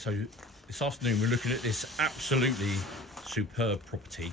So this afternoon we're looking at this absolutely superb property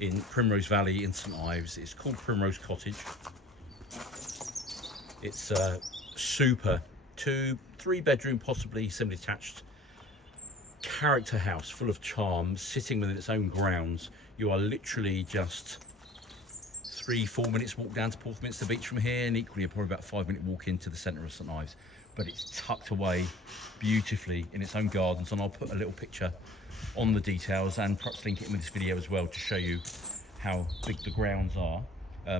in Primrose Valley in St Ives. It's called Primrose Cottage. It's a super 2-3 bedroom, possibly semi-detached character house full of charm, sitting within its own grounds. You are literally just 3-4 minutes walk down to Porthminster Beach from here, and equally probably about a 5-minute walk into the centre of St Ives. But it's tucked away beautifully in its own gardens, and I'll put a little picture on the details and perhaps link it in with this video as well to show you how big the grounds are.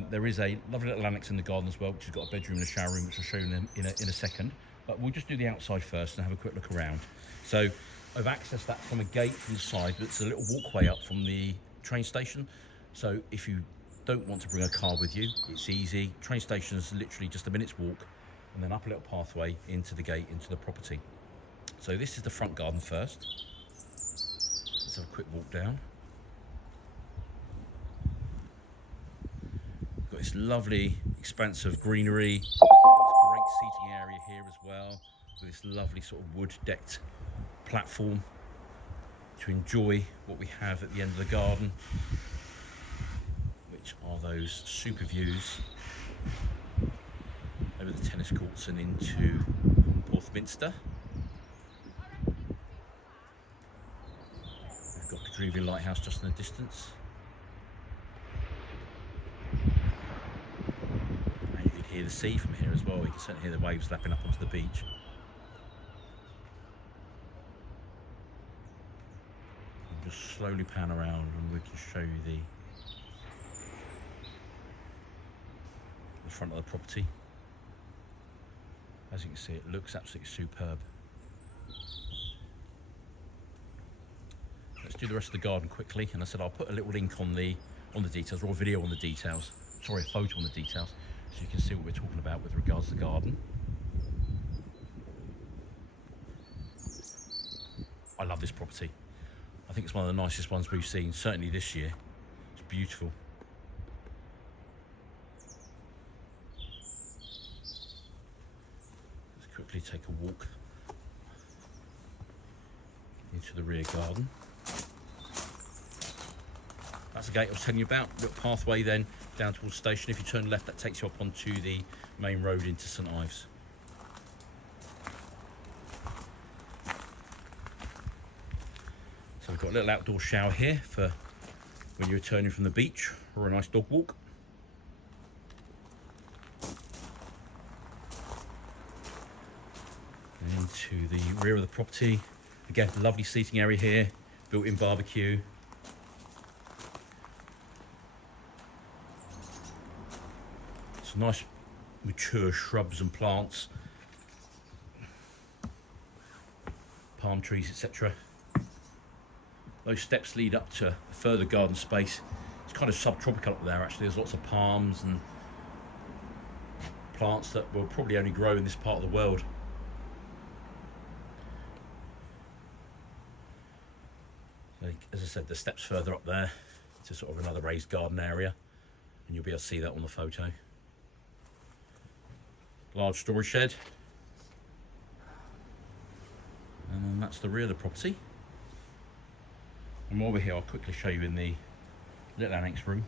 There is a lovely little annex in the garden as well, which has got a bedroom and a shower room, which I'll show you in a second. But we'll just do the outside first and have a quick look around. So I've accessed that from a gate from the side, but it's a little walkway up from the train station. So if you don't want to bring a car with you, it's easy. Train station is literally just a minute's walk, and then up a little pathway into the gate, into the property. So this is the front garden first. Let's have a quick walk down. We've got this lovely expanse of greenery. There's a great seating area here as well, with this lovely sort of wood decked platform to enjoy what we have at the end of the garden, which are those super views over the tennis courts and into Porthminster. We've got Cadreevy Lighthouse just in the distance, and you can hear the sea from here as well. You can certainly hear the waves lapping up onto the beach. We'll just slowly pan around and we can show you the front of the property. As you can see, it looks absolutely superb. Let's do the rest of the garden quickly, and I said I'll put a little link on the details, or a video on the details, sorry, a photo on the details, so you can see what we're talking about with regards to the garden. I love this property. I think it's one of the nicest ones we've seen, certainly this year. It's beautiful. Let's quickly take a walk into the rear garden. That's the gate I was telling you about. We've got a pathway then down towards the station. If you turn left, that takes you up onto the main road into St Ives. So we've got a little outdoor shower here for when you're returning from the beach, or a nice dog walk. And into the rear of the property. Again, lovely seating area here, built-in barbecue. Some nice mature shrubs and plants, palm trees, etc. Those steps lead up to a further garden space. It's kind of subtropical up there actually. There's lots of palms and plants that will probably only grow in this part of the world. As I said, the steps further up there to sort of another raised garden area, and you'll be able to see that on the photo. Large storage shed, and then that's the rear of the property. And while we're here, I'll quickly show you in the little annex room.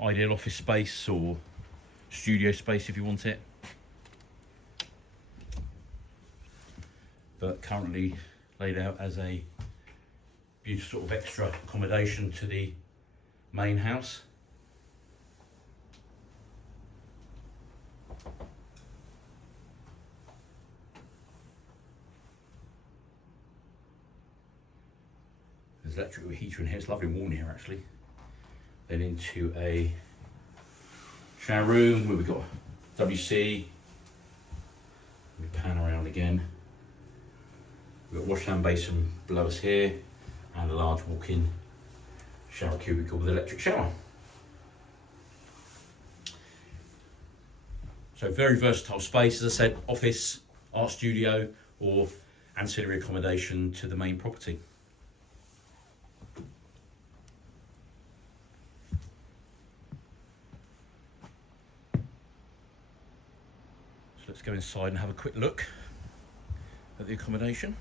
Ideal office space or studio space if you want it, but currently laid out as a beautiful sort of extra accommodation to the main house. There's electric heater in here. It's lovely and warm here actually. Then into a shower room where we've got WC. We pan around again. We've got wash hand basin below us here, and a large walk-in shower cubicle with electric shower. So very versatile space, as I said, office, art studio, or ancillary accommodation to the main property. So let's go inside and have a quick look at the accommodation.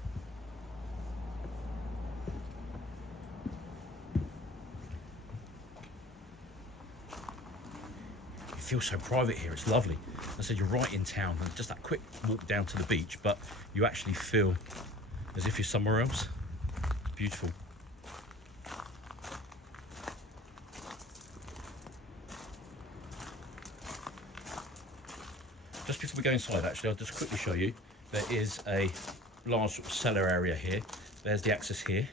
feels so private here. It's lovely. I said you're right in town, and just that quick walk down to the beach, but you actually feel as if you're somewhere else. It's beautiful. Just before we go inside, actually, I'll just quickly show you. There is a large sort of cellar area here. There's the access here.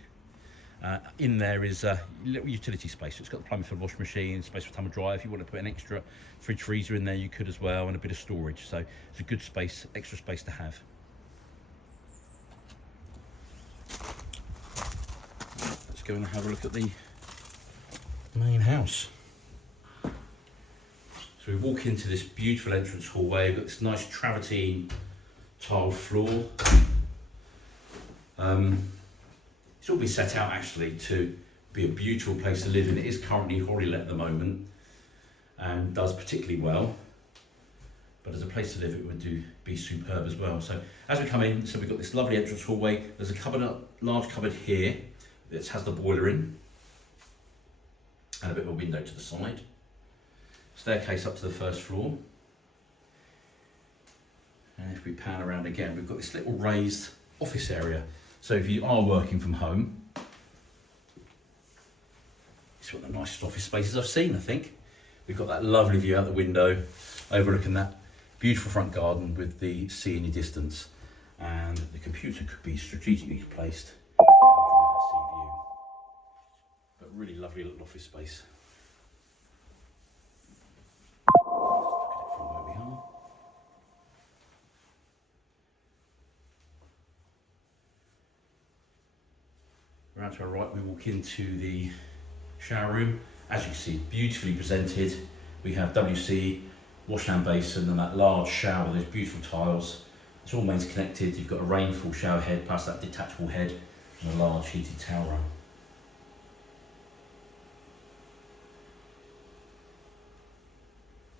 In there is a little utility space. So it's got the plumbing for the washing machine, space for tumble dryer. If you want to put an extra fridge freezer in there, you could as well, and a bit of storage. So it's a good space, extra space to have. Let's go and have a look at the main house. So we walk into this beautiful entrance hallway. We've got this nice travertine tiled floor. It's all been set out actually to be a beautiful place to live in. It is currently holiday let at the moment and does particularly well. But as a place to live, it would be superb as well. So as we come in, so we've got this lovely entrance hallway. There's a cupboard, large cupboard here that has the boiler in, and a bit of a window to the side. Staircase up to the first floor. And if we pan around again, we've got this little raised office area. So if you are working from home, it's one of the nicest office spaces I've seen, I think. We've got that lovely view out the window, overlooking that beautiful front garden with the sea in the distance. And the computer could be strategically placed to enjoy that sea view. But really lovely little office space. From where we are. Around to our right, we walk into the shower room. As you can see, beautifully presented. We have WC, washhand basin, and that large shower with those beautiful tiles. It's all mains connected. You've got a rainfall shower head, plus that detachable head, and a large heated towel run.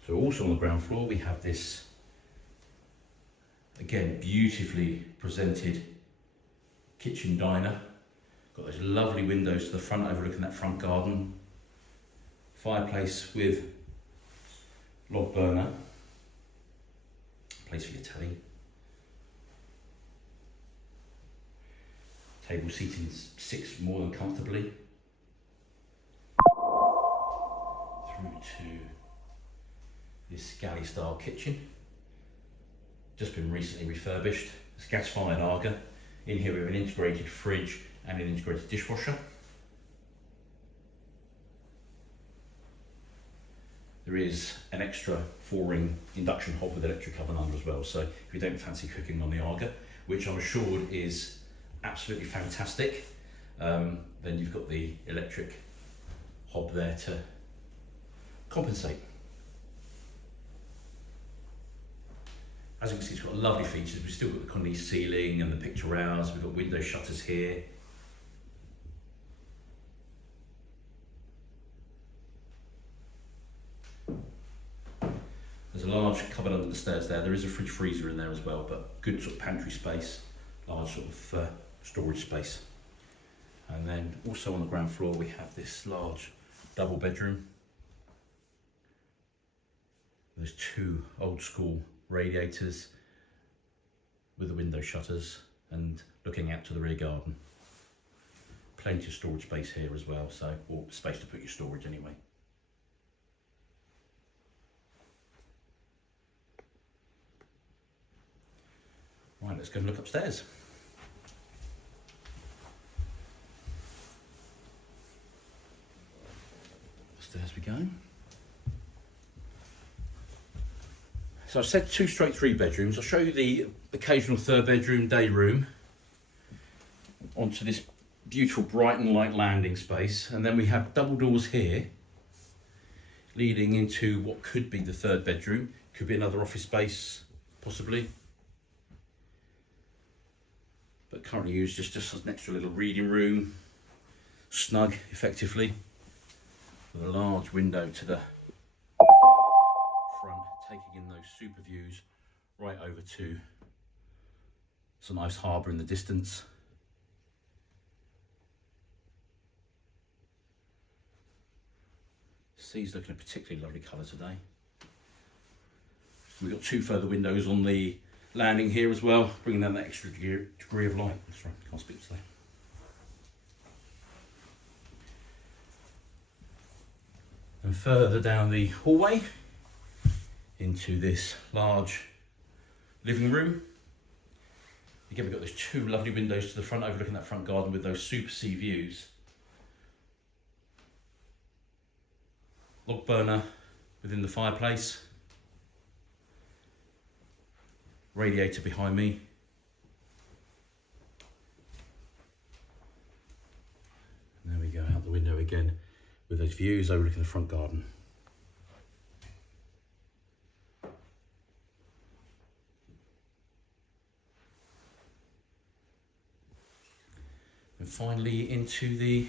So also on the ground floor, we have this, again, beautifully presented kitchen diner. Got those lovely windows to the front overlooking that front garden. Fireplace with log burner. Place for your telly. Table seating sits more than comfortably. Through to this galley style kitchen. Just been recently refurbished. It's gas fired Aga. In here we have an integrated fridge and an integrated dishwasher. There is an extra 4-ring induction hob with electric oven under as well, so if you don't fancy cooking on the Aga, which I'm assured is absolutely fantastic, then you've got the electric hob there to compensate. As you can see, it's got lovely features. We've still got the Cornice ceiling and the picture rails. We've got window shutters here. There's a large cupboard under the stairs there. There is a fridge freezer in there as well, but good sort of pantry space, large sort of storage space. And then also on the ground floor, we have this large double bedroom. There's 2 old school radiators with the window shutters and looking out to the rear garden. Plenty of storage space here as well, so, or space to put your storage anyway. Right, let's go and look upstairs. Upstairs we go. So I've said 2 straight 3 bedrooms. I'll show you the occasional 3rd bedroom, day room, onto this beautiful bright and light landing space. And then we have double doors here, leading into what could be the 3rd bedroom. Could be another office space, possibly. But currently used just as an extra little reading room, snug effectively, with a large window to the front, taking in those super views right over to St Ives harbour in the distance. Sea's looking a particularly lovely colour today. We've got 2 further windows on the landing here as well, bringing down that extra degree of light. That's right, can't speak today. And further down the hallway into this large living room. Again, we've got those 2 lovely windows to the front overlooking that front garden with those super sea views. Log burner within the fireplace. Radiator behind me. And there we go, out the window again with those views overlooking the front garden. And finally into the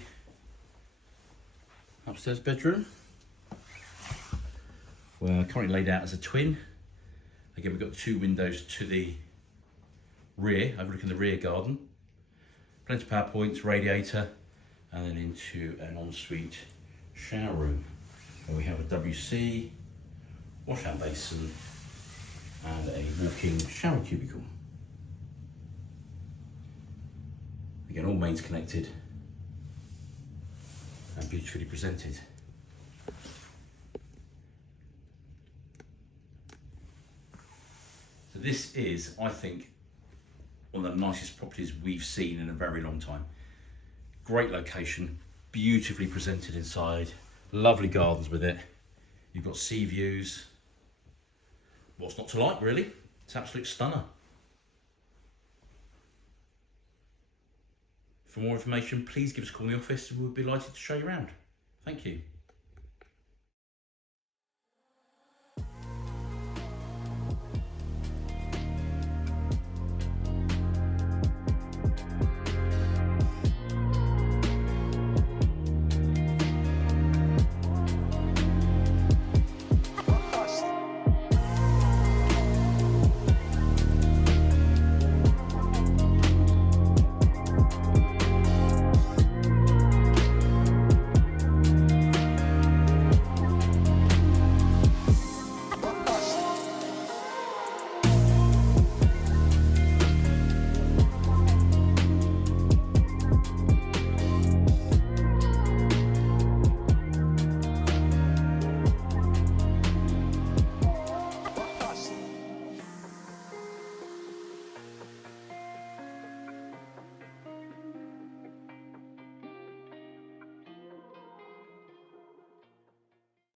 upstairs bedroom, where currently laid out as a twin. Again, we've got 2 windows to the rear, overlooking the rear garden. Plenty of power points, radiator, and then into an ensuite shower room, where we have a WC, wash-hand basin, and a walk-in shower cubicle. Again, all mains connected and beautifully presented. So this is, I think, one of the nicest properties we've seen in a very long time. Great location, beautifully presented inside, lovely gardens with it. You've got sea views. What's not to like, really? It's an absolute stunner. For more information, please give us a call in the office and we'll be delighted to show you around. Thank you.